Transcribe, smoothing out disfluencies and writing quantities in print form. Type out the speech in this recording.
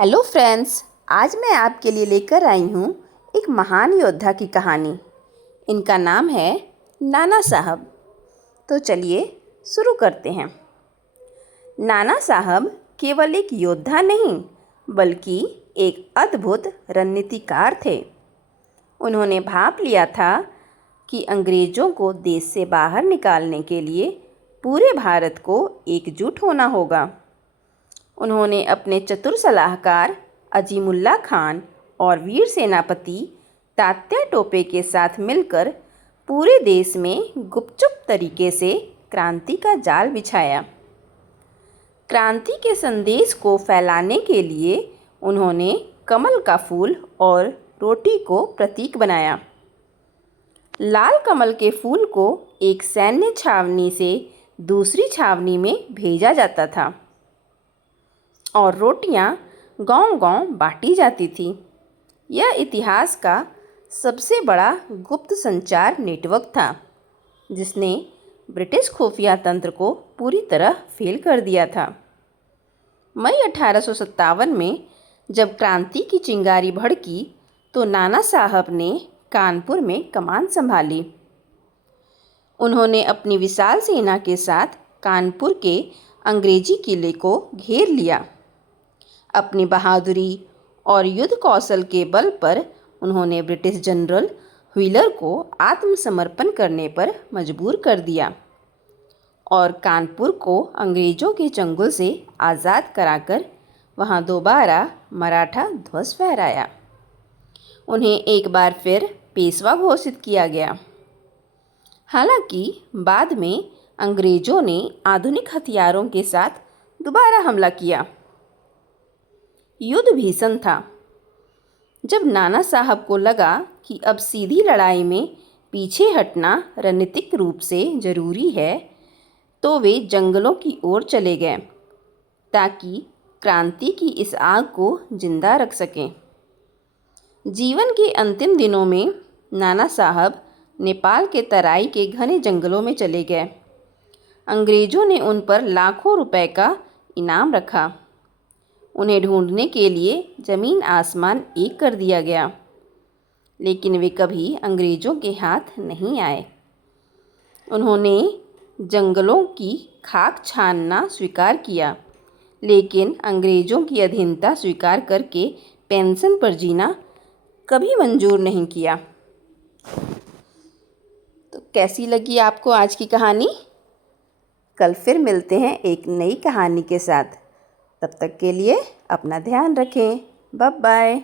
Hello friends, आज मैं आपके लिए लेकर आई हूँ एक महान योद्धा की कहानी। इनका नाम है नाना साहब। तो चलिए शुरू करते हैं। नाना साहब केवल एक योद्धा नहीं बल्कि एक अद्भुत रणनीतिकार थे। उन्होंने भाप लिया था कि अंग्रेज़ों को देश से बाहर निकालने के लिए पूरे भारत को एकजुट होना होगा। उन्होंने अपने चतुर सलाहकार अजीमुल्ला खान और वीर सेनापति तात्या टोपे के साथ मिलकर पूरे देश में गुपचुप तरीके से क्रांति का जाल बिछाया। क्रांति के संदेश को फैलाने के लिए उन्होंने कमल का फूल और रोटी को प्रतीक बनाया। लाल कमल के फूल को एक सैन्य छावनी से दूसरी छावनी में भेजा जाता था और रोटियां गांव-गांव बांटी जाती थी। यह इतिहास का सबसे बड़ा गुप्त संचार नेटवर्क था, जिसने ब्रिटिश खुफिया तंत्र को पूरी तरह फेल कर दिया था। मई 1857 में जब क्रांति की चिंगारी भड़की तो नाना साहब ने कानपुर में कमान संभाली। उन्होंने अपनी विशाल सेना के साथ कानपुर के अंग्रेजी किले को घेर लिया। अपनी बहादुरी और युद्ध कौशल के बल पर उन्होंने ब्रिटिश जनरल व्हीलर को आत्मसमर्पण करने पर मजबूर कर दिया और कानपुर को अंग्रेज़ों के चंगुल से आज़ाद कराकर वहां दोबारा मराठा ध्वज फहराया। उन्हें एक बार फिर पेशवा घोषित किया गया। हालांकि बाद में अंग्रेज़ों ने आधुनिक हथियारों के साथ दोबारा हमला किया। युद्ध भीषण था। जब नाना साहब को लगा कि अब सीधी लड़ाई में पीछे हटना रणनीतिक रूप से ज़रूरी है, तो वे जंगलों की ओर चले गए ताकि क्रांति की इस आग को जिंदा रख सकें। जीवन के अंतिम दिनों में नाना साहब नेपाल के तराई के घने जंगलों में चले गए। अंग्रेज़ों ने उन पर लाखों रुपए का इनाम रखा। उन्हें ढूंढने के लिए ज़मीन आसमान एक कर दिया गया, लेकिन वे कभी अंग्रेज़ों के हाथ नहीं आए। उन्होंने जंगलों की खाक छानना स्वीकार किया, लेकिन अंग्रेज़ों की अधीनता स्वीकार करके पेंशन पर जीना कभी मंजूर नहीं किया। तो कैसी लगी आपको आज की कहानी? कल फिर मिलते हैं एक नई कहानी के साथ। तब तक के लिए अपना ध्यान रखें। Bye bye.